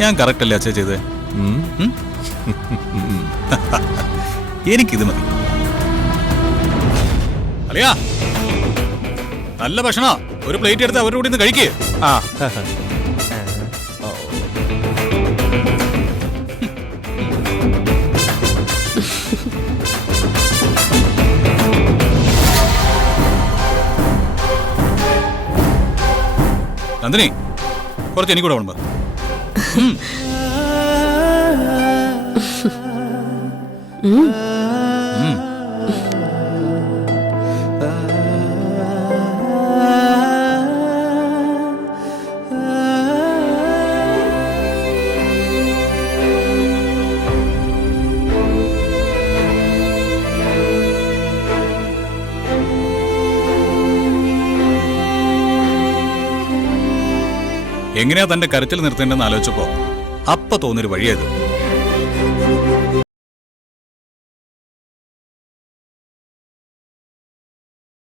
ഞാൻ കറക്റ്റ് അല്ലേ അച്ഛാ ചെയ്തേ? എനിക്കിത് മതി. അളിയാ, നല്ല ഭക്ഷണ. ഒരു പ്ലേറ്റ് എടുത്ത് അവരുടെ കൂടെ നിന്ന് കഴിക്കേ. നന്ദിനി, കുറച്ച് എനിക്കൂടെ വേണം. എങ്ങനെയാ തന്റെ കരുത്തിൽ നിർത്തേണ്ടെന്ന് ആലോചിച്ചപ്പോ അപ്പ തോന്നിയൊരു വഴിയത്.